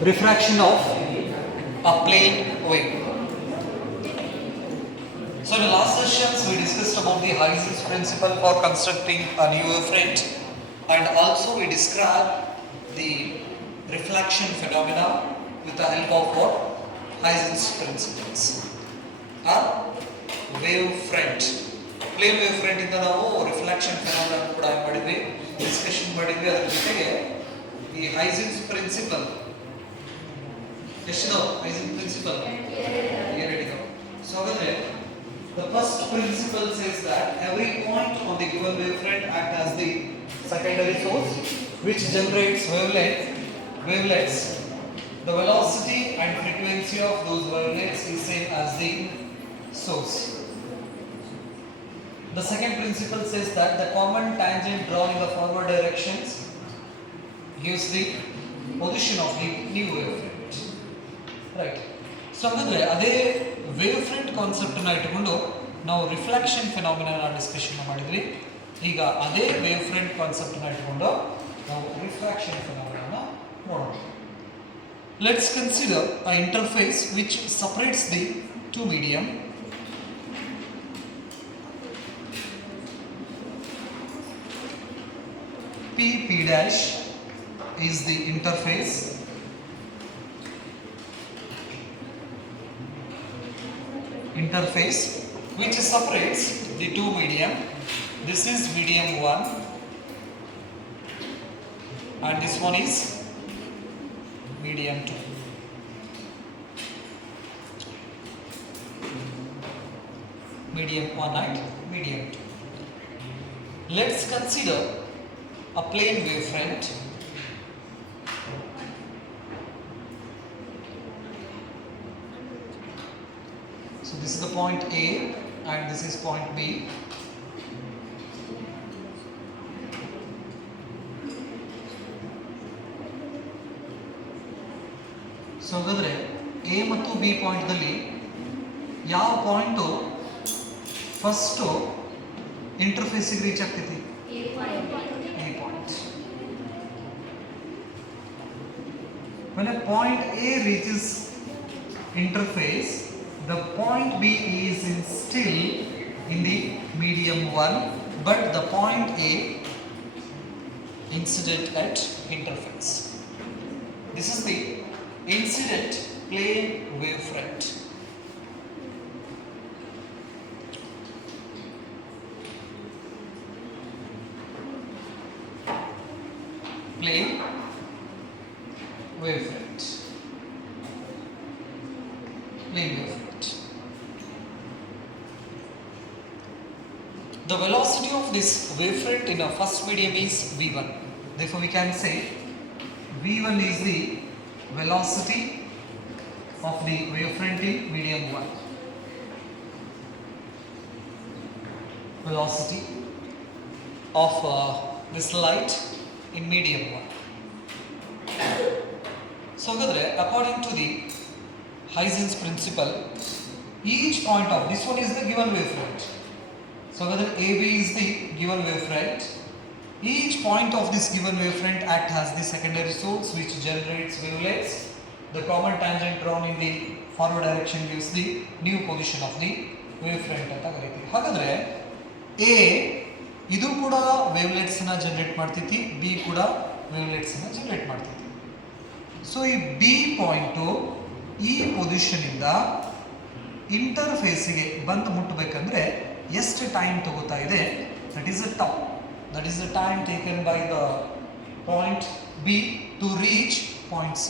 refraction of a plane wave. So in the last sessions we discussed about the Heisen's principle for constructing a new wavefront, and also we described the reflection phenomena with the help of what? Heisen's principles. A wavefront. Plane wavefront ಇಂದ ನಾವು reflection ಫೆನೋಮೆನಾ ಕೂಡ ಮಾಡಿದ್ವಿ, discussion ಮಾಡಿದ್ವಿ. ಅದರ ಜೊತೆಗೆ ಈ ಹೈಸೆನ್ಸ್ principal ಎಷ್ಟಿದಾವೆ? ಹೈಸೆನ್ಸ್ principal ಎರಡಿದಾವೆ. So ಹಾಗಾದ್ರೆ the first principle says that every point on the given wavefront act as the secondary source which generates wavelets. The velocity and frequency of those wavelets is same as the source. The second principle says that the common tangent drawn in the forward directions gives the position of the new wavefront. Right. So ಹಾಗಾದರೆ ಅದೇ wave front ಕಾನ್ಸೆಪ್ಟನ್ನು ಇಟ್ಟುಕೊಂಡು ನಾವು reflection phenomena discussion ಮಾಡಿದ್ವಿ. ಈಗ ಅದೇ wave front ಕಾನ್ಸೆಪ್ಟನ್ನು ಇಟ್ಟುಕೊಂಡು ನಾವು ರಿಫ್ರಾಕ್ಷನ್ ಫೆನಾಮಿನಾ ನೋಡೋಣ. Let's consider a interface which separates the two medium. P dash is the interface which separates the two medium. This is medium 1 and this one is medium 2. Medium 1 and medium 2. Let's consider a plane wavefront. So this is the point A and this is point B. So ಹಾಗಾದ್ರೆ A ಮತ್ತು B point ದಲ್ಲಿ ಯಾವ point first interface ಗೆ reach ಆಗ್ತೈತಿ? A point. When a point A reaches interface, the point B is still in the medium 1, but the point A incident at interface. This is the incident plane wavefront. Plane wavefront. Plane wavefront. The velocity of this wavefront in a first medium is v1. Therefore we can say v1 is the velocity of the wavefront in medium 1. Velocity of this light in medium 1. So according to the Heisen's principle, each point of this one is the given wavefront. So whether AB is the given wavefront, each point of this given wavefront act as the secondary source which generates wavelets. The common tangent drawn in the forward direction gives the new position of the wavefront ಅಂತ ಕರೀತೀವಿ. ಹಾಗಾದ್ರೆ A ಇದು ಕೂಡ wavelets ನ generate ಮಾಡ್ತೈತಿ, B ಕೂಡ wavelets ನ generate ಮಾಡ್ತೈತಿ. ಸೊ ಈ B ಪಾಯಿಂಟು ಈ ಪೊಸಿಷನ್ ಇಂದ ಇಂಟರ್ಫೇಸಿಗೆ ಬಂದು ಮುಟ್ಟಬೇಕಂದ್ರೆ ಎಷ್ಟು ಟೈಮ್ ತಗೋತಾ ಇದೆ? That is a tau. That is the time taken by the point B to reach point C.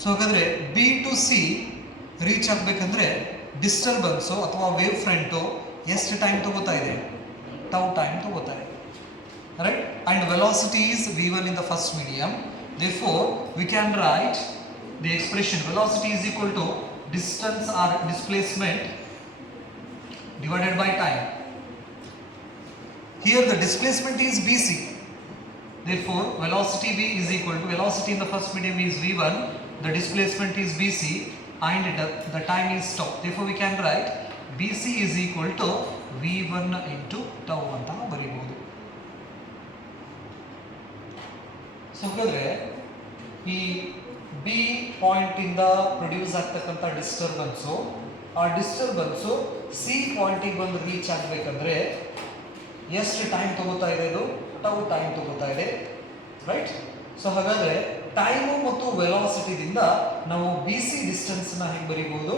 So ಹಾಗಾದ್ರೆ B to C ರೀಚ್ ಆಗಬೇಕಂದ್ರೆ ಡಿಸ್ಟರ್ಬೆನ್ಸು ಅಥವಾ ವೇವ್ ಫ್ರಂಟು ಎಷ್ಟು ಟೈಮ್ ತಗೋತಾ ಇದೆ? ಟೌ ಟೈಮ್ ತಗೋತಾ ಇದೆ. Right? And velocity is v1 in the first medium. Therefore, we can write the expression velocity is equal to distance or displacement divided by time. Here the displacement is bc. Therefore, velocity v is equal to velocity in the first medium is v1, the displacement is bc, and the time is tau. Therefore, we can write bc is equal to v1 into tau ಅಂತ ಬರೀಬಹುದು. So ಹಾಗಾದ್ರೆ ಈ B point ಇಂದ produce ಆಗ್ತಕ್ಕಂಥ disturbance, ಆ disturbance C ಪಾಯಿಂಟಿಗೆ ಬಂದು reach ಆಗಬೇಕಂದ್ರೆ ಎಷ್ಟು time ತಗೋತಾ ಇದೆ? ಇದು ಟೌ ಟೈಮ್ ತಗೋತಾ ಇದೆ, ರೈಟ್? ಸೊ ಹಾಗಾದ್ರೆ ಟೈಮು ಮತ್ತು ವೆಲಾಸಿಟಿದಿಂದ ನಾವು ಬಿ ಸಿ ಡಿಸ್ಟೆನ್ಸ್ನ ಹೆಂಗೆ ಬರೀಬಹುದು?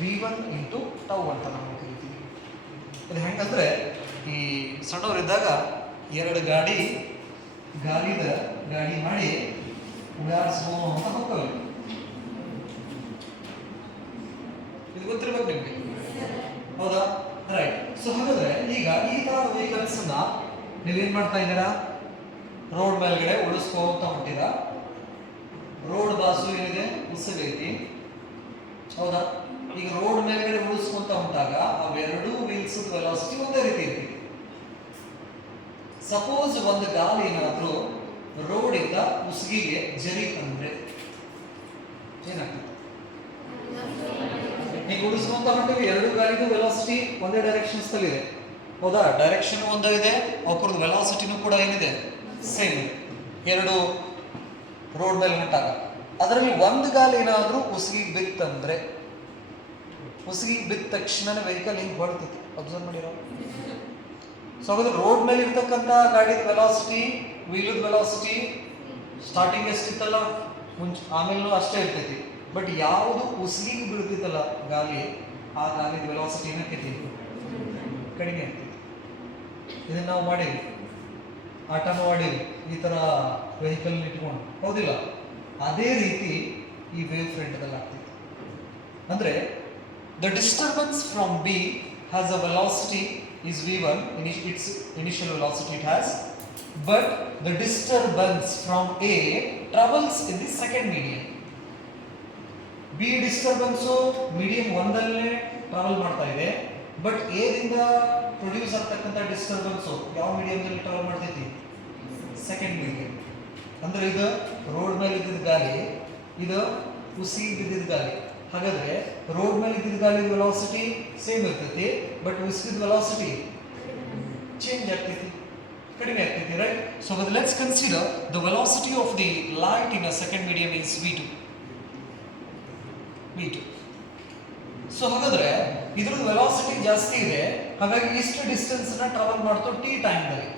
v1 ಇಂಟು ಟೌ ಅಂತ ನಾವು ಕರಿತೀವಿ. ಇದು ಹೆಂಗಂದ್ರೆ ಈ ಸಣ್ಣವರಿದ್ದಾಗ ಎರಡು ಗಾಡಿ ಮಾಡಿ ಉಡಾಡಿಸ್ಬೋದು ಅಂತ ಹೋಗ್ತವೆ. ಇದು ಗೊತ್ತಿರ್ಬೇಕು ನಿಮಗೆ, ಹೌದಾ? ರೈಟ್. ಸೊ ಹಾಗಾದ್ರೆ ಈಗ ಈ ತರ ವೆಹಿಕಲ್ಸ್ ನ ನೀವೇನ್ ಮಾಡ್ತಾ ಇದ್ದೀರಾ? ರೋಡ್ ಮೇಲ್ಗಡೆ ಉಳಿಸ್ಕೊಂತ ಹೊಂಟಿರಾ. ರೋಡ್ ಬಾಸು ಏನಿದೆ? ಉಸಗೈತಿ, ಹೌದಾ? ಈಗ ರೋಡ್ ಮೇಲ್ಗಡೆ ಉಳಿಸ್ಕೊಂತ ಹೊಂಟಾಗ ಅವೆರಡೂ ವೀಲ್ಸ್ ವೆಲಾಸಿಟಿ ಒಂದೇ ರೀತಿ ಇರ್ತೀವಿ. ಸಪೋಸ್ ಒಂದು ಗಾಲಿ ಏನಾದ್ರೂ ರೋಡ್ ಇಂದ ಉಸಿಗಿಗೆ ಜರಿತಂದ್ರೆ ಏನಾಗ್ತದೆ? ಈಗ ಉಳಿಸ್ಕೊಂತ ಹೊಂಟಿವಿ, ಎರಡು ಗಾಲಿದು ವೆಲಾಸಿಟಿ ಒಂದೇ ಡೈರೆಕ್ಷನ್ಸ್ ಅಲ್ಲಿ ಇದೆ, ಹೌದಾ? ಡೈರೆಕ್ಷನ್ ಒಂದೇ ಇದೆ, ಅವ್ರದ್ದು ವೆಲಾಸಿಟಿನೂ ಕೂಡ ಏನಿದೆ? ಸೇಮ್. ಎರಡು ರೋಡ್ ಮೇಲೆ ಹೊಂಟಾಗ ಅದರಲ್ಲಿ ಒಂದು ಗಾಲಿ ಏನಾದ್ರೂ ಉಸಿಗಿಗೆ ಬಿತ್ತಂದ್ರೆ, ಉಸಿಗಿಗೆ ಬಿದ್ದ ತಕ್ಷಣ ವೆಹಿಕಲ್ ಹಿಂಗೆ ಹೊಡ್ತೈತಿ. ಅಬ್ಸರ್ವ್ ಮಾಡಿರೋ? ಸೊ ಹಾಗಾದ್ರೆ ರೋಡ್ ಮೇಲೆ ಇರ್ತಕ್ಕಂಥ ಗಾಡಿದ ವೆಲಾಸಿಟಿ, ವೀಲದ ವೆಲಾಸಿಟಿ ಸ್ಟಾರ್ಟಿಂಗ್ ಎಷ್ಟಿತ್ತಲ್ಲ ಆಮೇಲೆ ಅಷ್ಟೇ ಇರ್ತೈತಿ. ಬಟ್ ಯಾವುದು ಉಸಿಗಿಗೆ ಬೀಳ್ತೈತಲ್ಲ ಗಾಲಿ, ಆ ಗಾಲಿದ ವೆಲಾಸಿಟಿ ಏನಾಕೈತಿ? ಕಡಿಮೆ ಆಗ್ತೈತಿ. ಇದನ್ನ ನಾವು ಮಾಡೀವಿ, ಆಟನೂ ಮಾಡೀವಿ ಈ ಥರ ವೆಹಿಕಲ್ ಇಟ್ಕೊಂಡು, ಹೌದಿಲ್ಲ? ಅದೇ ರೀತಿ ಈ ವೇವ್ ಫ್ರಂಟ್ದಲ್ಲಿ ಆಗ್ತೈತಿ. ಅಂದರೆ the disturbance from B has a velocity is v1, its initial velocity it has, but the disturbance from A travels in the second medium. B disturbance medium 1 ದಲ್ಲೇ ಟ್ರಾವೆಲ್ ಮಾಡ್ತಾ ಇದೆ, ಬಟ್ A ದಿಂದ produce ಆಗ್ತಕ್ಕಂಥ disturbance ಯಾವ ಮೀಡಿಯಂದಲ್ಲಿ travel ಮಾಡ್ತೈತಿ? Second medium. ಅಂದ್ರೆ ಇದು ರೋಡ್ ಮೇಲೆ ಇದ್ದಿದ್ದ ಗಾಲಿ, ಇದು ಉಸಿಗೆ ಬಿದ್ದಿದ್ದ ಗಾಲಿ. ಹಾಗಾದ್ರೆ ರೋಡ್ ಮೇಲೆ ಇದ್ದಿದ್ದ ಗಾಲಿದ ವೆಲಾಸಿಟಿ ಸೇಮ್ ಇರ್ತೈತಿ, ಬಟ್ ಉಸಿದ ವೆಲಾಸಿಟಿ ಚೇಂಜ್ ಆಗ್ತೈತಿ, ಕಡಿಮೆ ಆಗ್ತೈತಿ, right? So let's consider the velocity of the light in a second medium is v2. So ಹಾಗಾದ್ರೆ ಇದ್ರದ್ದು ವೆಲಾಸಿಟಿ ಜಾಸ್ತಿ ಇದೆ, ಹಾಗಾಗಿ ಇಷ್ಟು ಡಿಸ್ಟೆನ್ಸ್ ನ ಟ್ರಾವೆಲ್ ಮಾಡ್ತು ಟಿ ಟೈಮ್ದಲ್ಲಿ.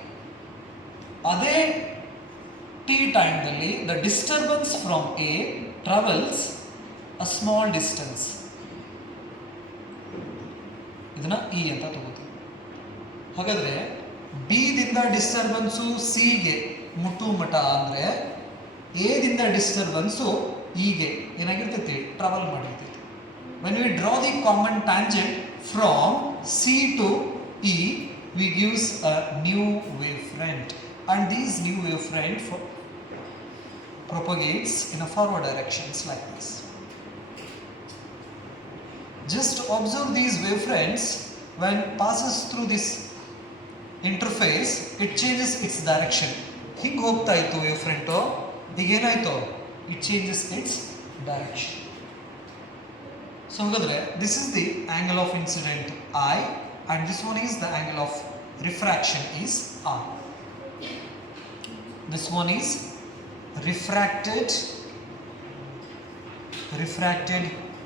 ಅದೇ ಟಿ ಟೈಮ್ದಲ್ಲಿ the disturbance from A travels a small distance. ಇದನ್ನ ಇ ಅಂತ ತಗೋತೀವಿ. ಹಾಗಾದ್ರೆ ಬಿ ದಿಂದ ಡಿಸ್ಟರ್ಬೆನ್ಸು ಸಿ ಗೆ ಮುಟ್ಟು ಮಟ ಅಂದ್ರೆ ಎ ದಿಂದ ಡಿಸ್ಟರ್ಬೆನ್ಸು ಇ ಗೆ ಏನಾಗಿರ್ತೈತಿ? Travel ಮಾಡಿರ್ತೈತಿ. when we draw the common tangent from C to E, we gives a new wavefront, and these new wavefront propagates in a forward directions like this. Just observe these wavefronts. When passes through this interface, it changes its direction. ಹಿಂಗೆ ಹೋಗ್ತಾ ಇತ್ತು wavefront, ಈಗ ಏನಾಯ್ತು? It changes its direction. So ಹಾಗಾದ್ರೆ this is the angle of incident I, and this one is the angle of refraction is R. This one is refracted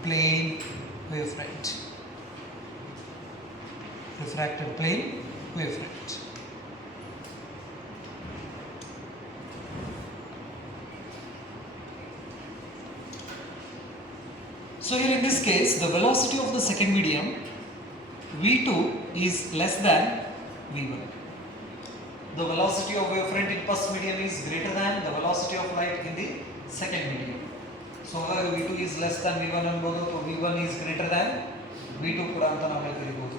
plane wavefront. Refracted plane wavefront. So here in this case, the velocity of the second medium v2 is less than v1. The velocity of wavefront in first medium is greater than the velocity of light in the second medium. So v2 is less than v1 ಅನ್ಬೋದು, so v1 is greater than v2 ಕೂಡ ಅಂತ ನಾವು ಕರೀಬಹುದು.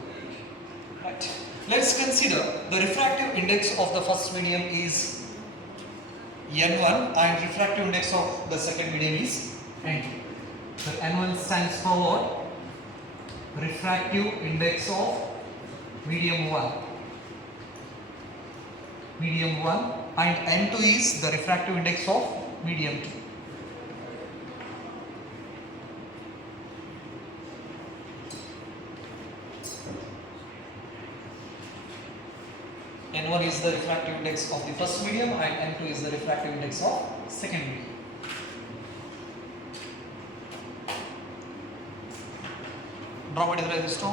Right. Let's consider the refractive index of the first medium is n1 and refractive index of the second medium is n2. So n1 stands for what? Refractive index of medium 1. Medium 1, and n2 is the refractive index of medium 2. n1 is the refractive index of the first medium and n2 is the refractive index of second medium. Draw ಮಾಡಿದ್ರೆ ಇದಿಷ್ಟು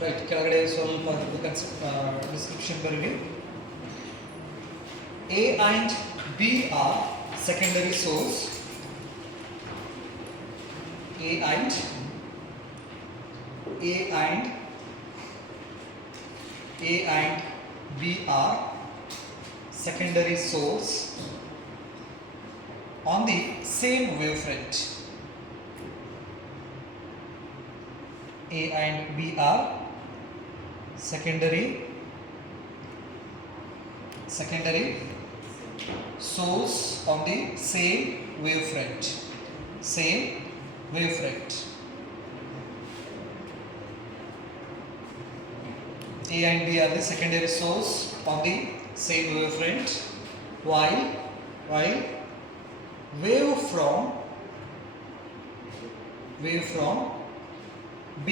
right. ಕೆಳಗಡೆ ಸ್ವಲ್ಪ description ಬರೀರಿ. A and B are secondary source. A and B are secondary source on the same wavefront. A and B are secondary source on the same wavefront. A and B are the secondary source on the same wavefront, while wave from B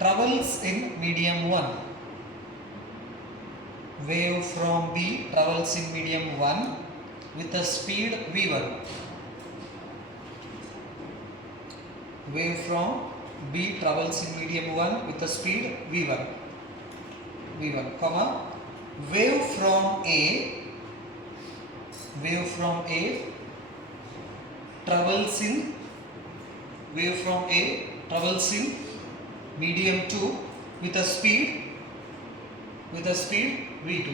travels in medium 1. Wave from B travels in medium 1 with a speed v1. Wave from B travels in medium 1 with a speed v1, comma, wave from A travels in medium 2 with a speed v2.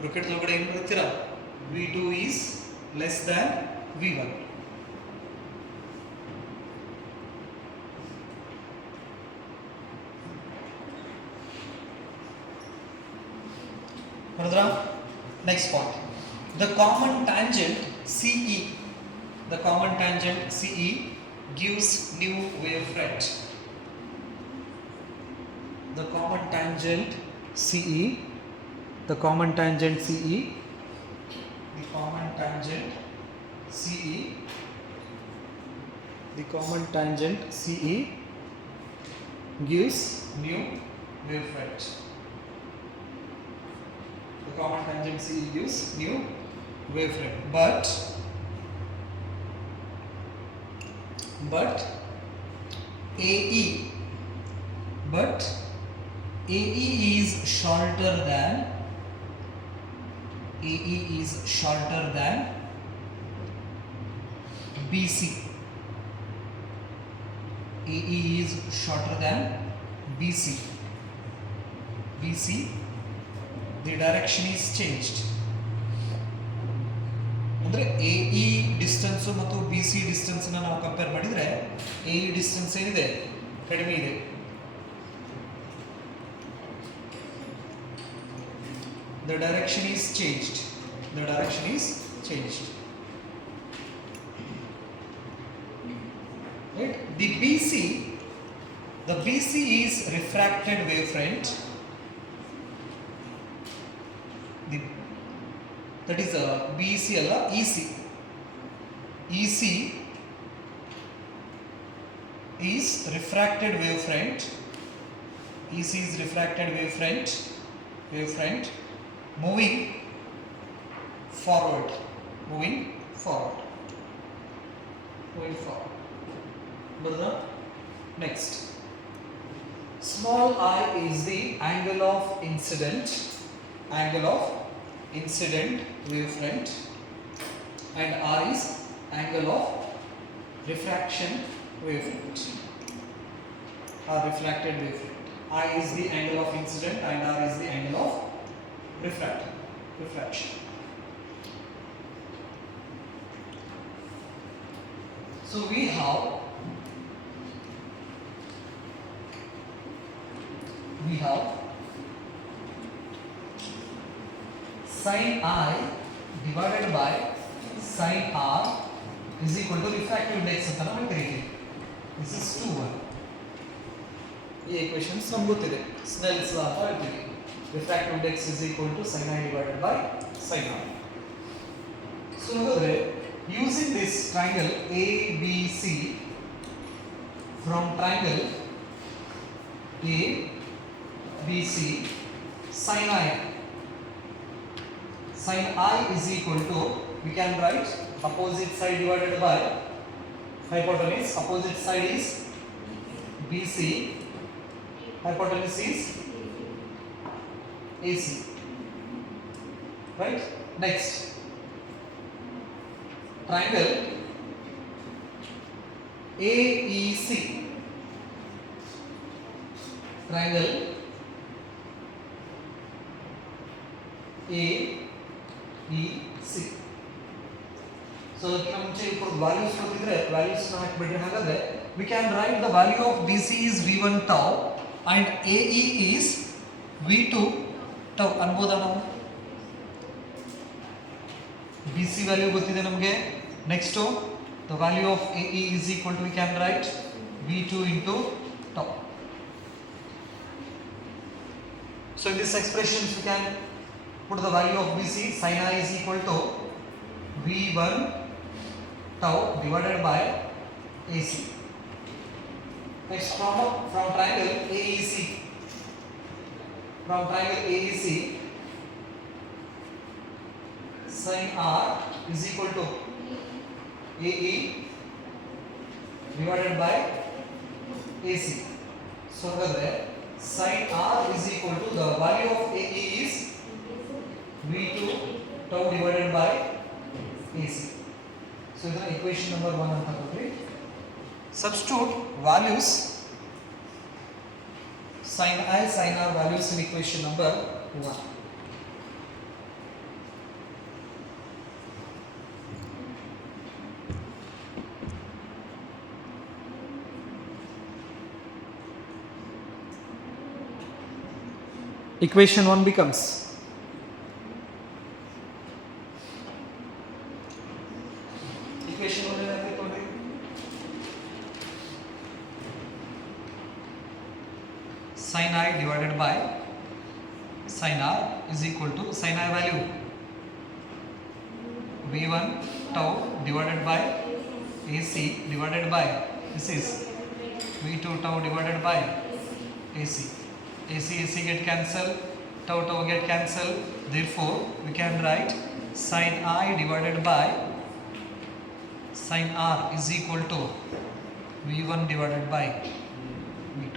Bracket ಒಳಗಡೆ ಏನು ಬರ್ತೀರಾ? v2 is less than v1. Next point. The common tangent CE gives new wavefront. The common tangent CE gives new wavefront. The common tangent CE gives new wavefront, but AE is shorter than BC. AE is shorter than BC. The direction is changed. ಅಂದರೆ AE distance ಮತ್ತು BC distance ನಾವು compare ಮಾಡಿದರೆ AE distance ಏನಿದೆ ಕಡಿಮೆ ಇದೆ. The direction is changed. Right? The BC is refracted wavefront. That is BC ಅಲ್ಲ EC is refracted wavefront. Moving forward. Next, small I is the angle of incident wavefront, and R is angle of refraction wavefront or refracted wavefront. I is the angle of incident and R is the angle of refraction. So we have sin I divided by sin R is equal to refractive index ಅಂತ ನಾವು ಕರೀತೀವಿ. This is 2:1. ಈ equations ನಮಗೆ ಗೊತ್ತಿದೆ. Snell's law ಅಂತ ಹೇಳ್ತೀವಿ. Refractive index is equal to sin I divided by sin R. So ಹಾಗಾದ್ರೆ Using this triangle ABC, from triangle ABC, sin I is equal to, we can write opposite side divided by hypotenuse. Opposite side is BC, hypotenuse is AC, right? Next, triangle AEC, triangle AEC. So values we can write the value of BC is V1 tau and AE is V2 tau. ಅನ್ಬೋದಾ ನಾವು? BC value ಗೊತ್ತಿದೆ ನಮಗೆ. Next, the value of AE is equal to, we can write V2 into tau. So in this expression we can put the value of BC. Sin I is equal to V1 tau divided by AC. Next, from triangle AEC, sin R is equal to AE divided by AC. So sin R is equal to, the value of AE is V2 tau divided by AC. So this is equation number 1 anta kodri. Substitute values sin I, sin R values in equation number 1. Equation 1 becomes sin I divided by sin R is equal to, sin I value V1 tau divided by AC divided by, this is V2 tau divided by AC. AC get cancelled, tau get cancelled. Therefore, we can write sin I divided by sin R is equal to V1 divided by V2.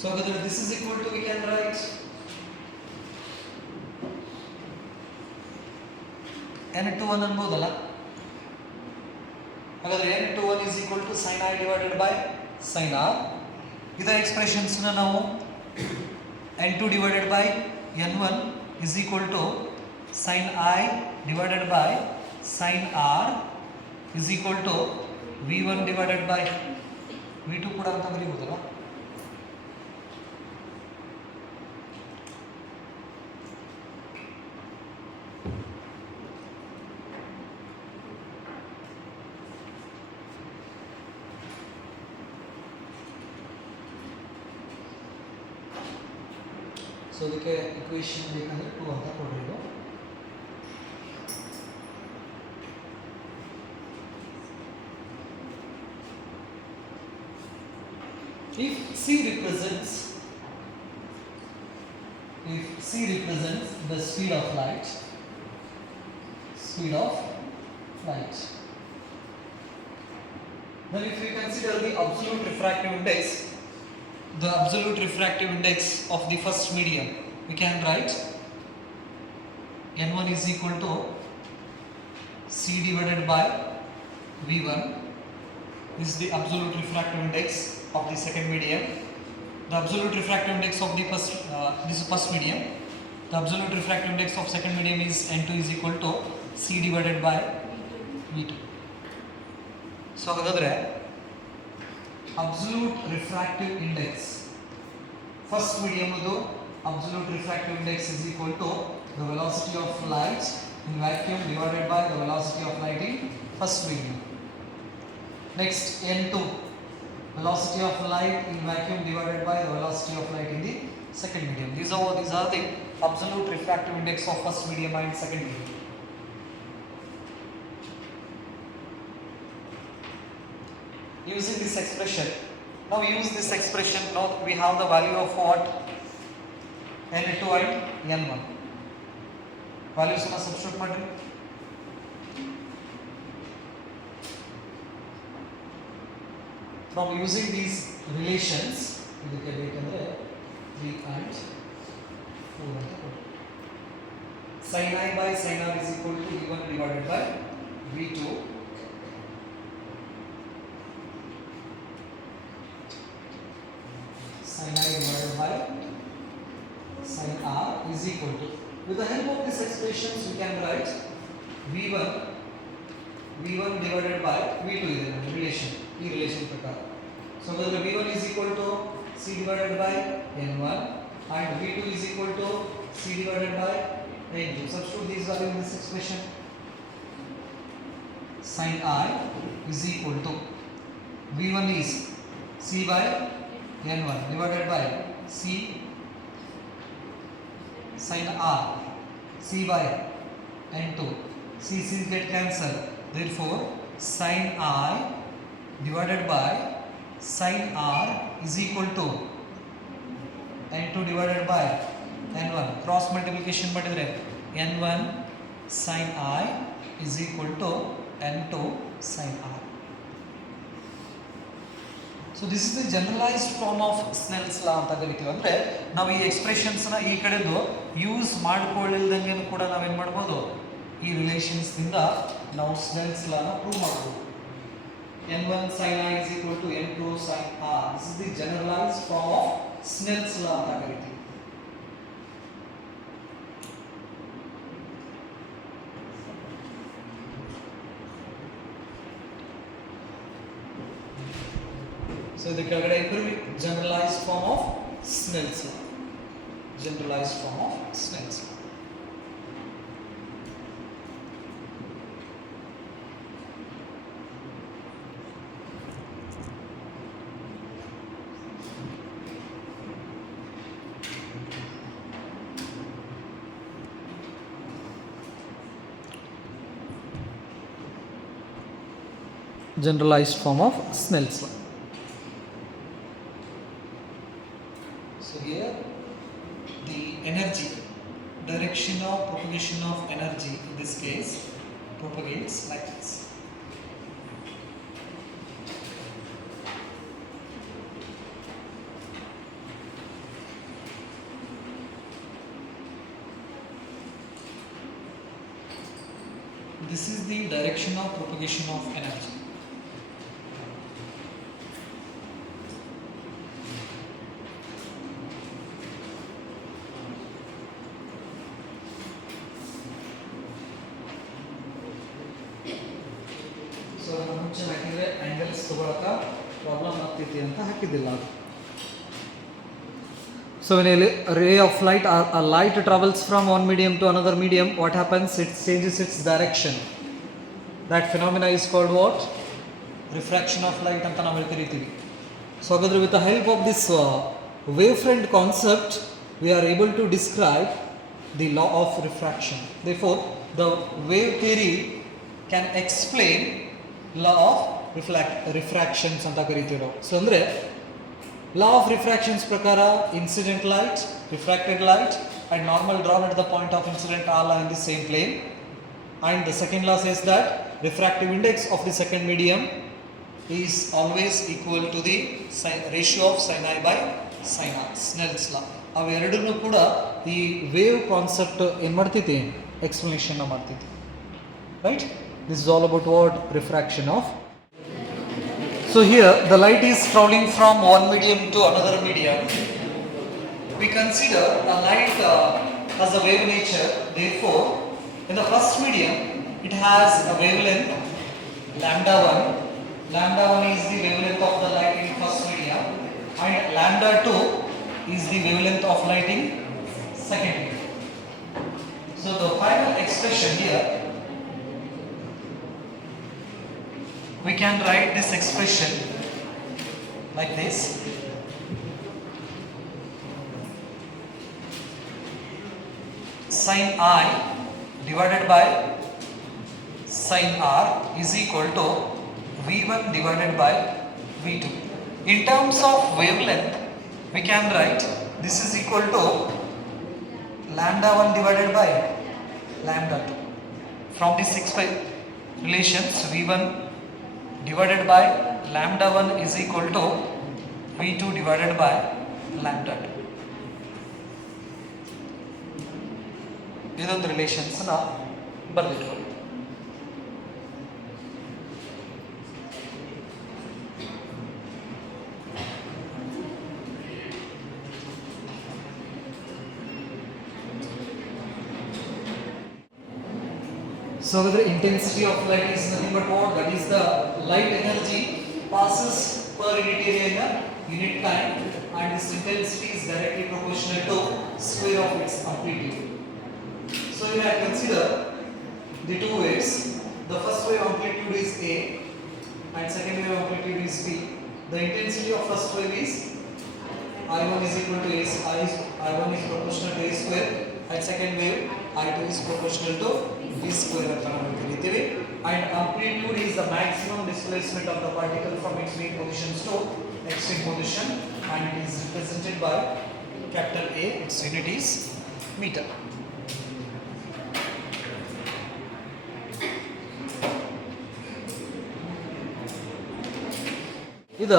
So whether this is equal to, we can write n21 ಅನ್ಬೋದಲ್ಲ. ಹಾಗಾದ್ರೆ n21 is equal to sin I divided by sin R. ಇದರ expressions ನಾವು n2 divided by n1 is equal to sin I divided by sin R is equal to V1 divided by V2 ಕೂಡ ಅಂತ ಬರೀಬಹುದಲ್ಲ. So ಅದಕ್ಕೆ equation ಬೇಕಂದ್ರೆ 2 ಅಂತ ಕೊಡ್ರಿ. If C represents the speed of light, then if we consider the absolute refractive index of the first medium, we can write n1 is equal to C divided by V1. This is the absolute refractive index of the second medium. The absolute refractive index of the this is first medium. The absolute refractive index of second medium is n2 is equal to C divided by V2. So ಹಾಗಾದ್ರೆ absolute refractive index first medium ದು absolute refractive index is equal to the velocity of light in vacuum divided by the velocity of light in first medium. Next, n2, velocity of light in vacuum divided by the velocity of light in the second medium. These are the absolute refractive index of first medium and second medium. Using this expression, now use this expression, now we have the value of what? N2 and N1. Values are substitute ಮಾಡಿ. From using these relations, ಇದಕ್ಕೆ ಬೇಕಂದ್ರೆ 3 and 4 ಅಂತ ಕೊಡಿ. Sin I by sin R is equal to V1 divided by V2. Sin I divided by sin R is equal to, with the help of these expressions we can write V1 divided by V2 is the relation, ಈ relation ಪ್ರಕಾರ. So whether V1 is equal to C divided by N1 and V2 is equal to C divided by N2. Substitute these values in this expression. Sin I is equal to V1 is C by N1 divided by C sin R, C by N2. C's get cancelled. Therefore, sin I divided by sin R is equal to N2 divided by N1. Cross multiplication ಮಾಡಿದ್ರೆ N1 sin I is equal to N2 sin R. So this is the generalized form of Snell's law ಅಂತ ಕರಿತೀವಿ. ಅಂದರೆ ನಾವು ಈ ಎಕ್ಸ್ಪ್ರೆಷನ್ಸ್ನ ಈ ಕಡೆದು use ಮಾಡ್ಕೊಳ್ಳಿಲ್ದಂಗೆ ಕೂಡ ನಾವೇನು ಮಾಡ್ಬೋದು, ಈ ರಿಲೇಷನ್ಸ್ನಿಂದ ನಾವು ಸ್ನೆಲ್ಸ್ ಲಾನ ಪ್ರೂವ್ ಮಾಡ್ಬೋದು. N1 sin I is equal to N2 sin R. This is the generalized form of Snell's law ಅಂತ ಕರಿತೀವಿ. So the ಕೆಳಗಡೆ generalized form of Snell's law. Generalized form of Snell's law. Generalized form of Snell's law. So here the energy, direction of propagation of energy in this case propagates like this. This is the direction of propagation of energy. Angles ತಗೊಳಕ problem ಆಗ್ತೈತಿ ಅಂತ ಹಾಕಿದ್ದಿಲ್ಲ. So when a ray of light or a light travels from one medium to another medium, what happens? It changes its direction. That phenomena is called what? Refraction of light ಅಂತ ನಾವು ಕರಿತೀವಿ. So ಹಾಗಾದ್ರೆ with the help of this wavefront concept we are able to describe the law of refraction. Therefore the wave theory can explain law of refractions ಅಂತ ಕರಿತೀವಿ ನಾವು. So ಅಂದರೆ law of refractions ಪ್ರಕಾರ incident light, refracted light and normal drawn at the point of incident all are in the same plane, and the second law says that refractive index of the second medium is always equal to the ratio of sin I by sin R, Snell's law. ಅವೆರಡನ್ನೂ ಕೂಡ ಈ wave concept ಏನು ಮಾಡ್ತೈತಿ, explanation ಮಾಡ್ತೈತಿ. Right, this is all about what? Refraction of. So here the light is traveling from one medium to another medium. We consider a light as a wave nature. Therefore in the first medium it has a wavelength lambda 1. Lambda 1 is the wavelength of the light in first medium and lambda 2 is the wavelength of light in second medium. So the final expression here, we can write this expression like this. sine I divided by sine R is equal to V1 divided by V2. In terms of wavelength, we can write this is equal to lambda 1 divided by lambda 2. From these 6 relations, V1 divided by lambda 1 is equal to V2 divided by lambda 2. ಇದೊಂದು ರಿಲೇಷನ್ಸ್ನ ಬರೆದಿಟ್ಕೊಳ್ಳಿ. So the intensity of light is nothing but what? That is the light energy passes per unit area in a unit time, and this intensity is directly proportional to square of its amplitude. So you have consider the two waves. The first wave amplitude is A and second wave amplitude is B. The intensity of first wave is I1 is equal to I1 is proportional to A square, and second wave I2 is proportional to B square ಅಂತ ನಾವು ಕರೀತೀವಿ. And amplitude is the maximum displacement of the particle from its mean positions to extreme position, and it is represented by capital A. Its unit is meter. ಇದು